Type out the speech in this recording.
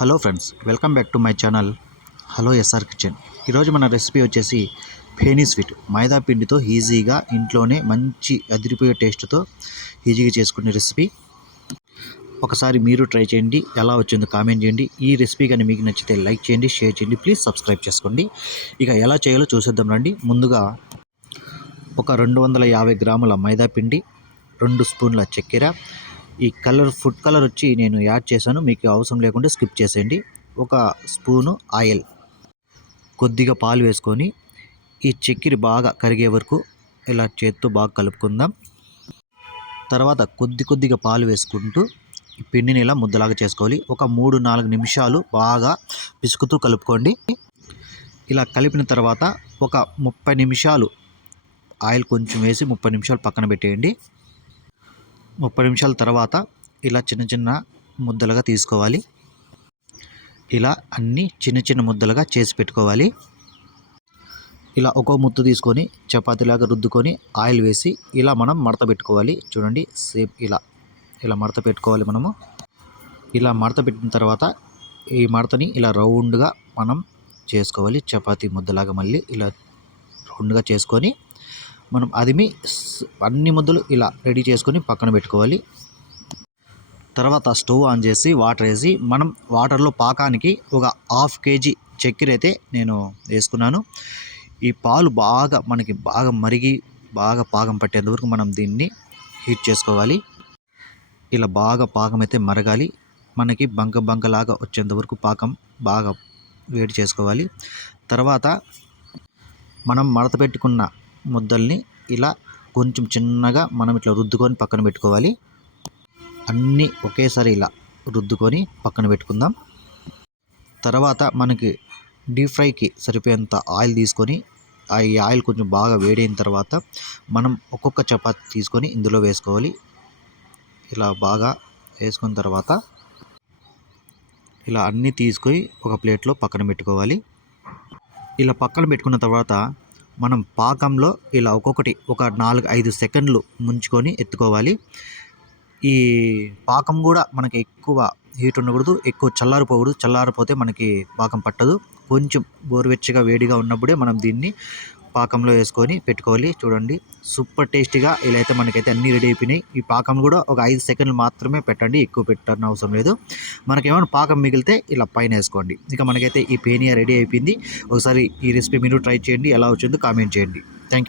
Hello friends, welcome back to my channel hello SR kitchen. ఈరోజు మన recipe వచ్చేసి ఫేనీ sweet. మైదా పిండితో ఈజీగా ఇంట్లోనే మంచి అదిరిపోయే టేస్ట్తో ఈజీగా చేసుకునే రెసిపీ. ఒకసారి మీరు ట్రై చేయండి, ఎలా వచ్చిందో కామెంట్ చేయండి. ఈ రెసిపీ కానీ మీకు నచ్చితే లైక్ చేయండి, షేర్ చేయండి, ప్లీజ్ సబ్స్క్రైబ్ చేసుకోండి. ఇక ఎలా చేయాలో చూసేద్దాం రండి. ముందుగా ఒక 250 గ్రాముల మైదా పిండి, 2 స్పూన్ల చక్కెర, ఈ ఫుడ్ కలర్ వచ్చి నేను యాడ్ చేశాను, మీకు అవసరం లేకుంటే స్కిప్ చేసేయండి. ఒక స్పూను ఆయిల్, కొద్దిగా పాలు వేసుకొని ఈ చక్కెర బాగా కరిగే వరకు ఇలా చేత్తో బాగా కలుపుకుందాం. తర్వాత కొద్దిగా పాలు వేసుకుంటూ ఈ పిండిని ఇలా ముద్దలాగా చేసుకోవాలి. ఒక 3-4 నిమిషాలు బాగా పిసుకుతూ కలుపుకోండి. ఇలా కలిపిన తర్వాత ఒక 30 నిమిషాలు ఆయిల్ కొంచెం వేసి 30 నిమిషాలు పక్కన పెట్టేయండి. 30 నిమిషాల తర్వాత ఇలా చిన్న ముద్దలుగా తీసుకోవాలి. ఇలా అన్నీ చిన్న ముద్దలుగా చేసి పెట్టుకోవాలి. ఇలా ఒక్కో ముద్ద తీసుకొని చపాతీలాగా రుద్దుకొని ఆయిల్ వేసి ఇలా మనం మడత పెట్టుకోవాలి. చూడండి, సేమ్ ఇలా మడత పెట్టుకోవాలి. మనము ఇలా మడత పెట్టిన తర్వాత ఈ మడతని ఇలా రౌండ్గా మనం చేసుకోవాలి. చపాతీ ముద్దలాగా మళ్ళీ ఇలా రౌండ్గా చేసుకొని మనం అన్ని ముద్దలు ఇలా రెడీ చేసుకొని పక్కన పెట్టుకోవాలి. తర్వాత స్టవ్ ఆన్ చేసి వాటర్ వేసి మనం వాటర్లో పాకానికి ఒక 1/2 kg చక్కెర అయితే నేను వేసుకున్నాను. ఈ పాలు మనకి బాగా మరిగి బాగా పాకం పట్టేంత వరకు మనం దీన్ని హీట్ చేసుకోవాలి. ఇలా బాగా పాకం అయితే మరగాలి. మనకి బంకలాగా వచ్చేంత వరకు పాకం బాగా వేడి చేసుకోవాలి. తర్వాత మనం మడత పెట్టుకున్న ముద్దల్ని ఇలా కొంచెం చిన్నగా మనం ఇట్లా రుద్దుకొని పక్కన పెట్టుకోవాలి. అన్నీ ఒకేసారి ఇలా రుద్దుకొని పక్కన పెట్టుకుందాం. తర్వాత మనకి డీప్ ఫ్రైకి సరిపోయేంత ఆయిల్ తీసుకొని ఈ ఆయిల్ కొంచెం బాగా వేడైన తర్వాత మనం ఒక్కొక్క చపాతీ తీసుకొని ఇందులో వేసుకోవాలి. ఇలా బాగా వేసుకున్న తర్వాత ఇలా అన్నీ తీసుకొని ఒక ప్లేట్లో పక్కన పెట్టుకోవాలి. ఇలా పక్కన పెట్టుకున్న తర్వాత మనం పాకంలో ఇలా ఒక్కొక్కటి ఒక 4-5 సెకండ్లు ముంచుకొని ఎత్తుకోవాలి. ఈ పాకం కూడా మనకి ఎక్కువ హీట్ ఉండకూడదు, ఎక్కువ చల్లారిపోకూడదు. చల్లారిపోతే మనకి పాకం పట్టదు. కొంచెం గోరువెచ్చగా వేడిగా ఉన్నప్పుడే మనం దీన్ని పాకంలో వేసుకొని పెట్టుకోవాలి. చూడండి, సూపర్ టేస్టీగా ఇలా అయితే మనకైతే అన్నీ రెడీ అయిపోయినాయి. ఈ పాకం కూడా ఒక 5 సెకండ్లు మాత్రమే పెట్టండి, ఎక్కువ పెట్టని అవసరం లేదు. మనకేమైనా పాకం మిగిలితే ఇలా పైన వేసుకోండి. ఇక మనకైతే ఈ పేనియా రెడీ అయిపోయింది. ఒకసారి ఈ రెసిపీ మీరు ట్రై చేయండి, ఎలా వచ్చిందో కామెంట్ చేయండి. Thank you.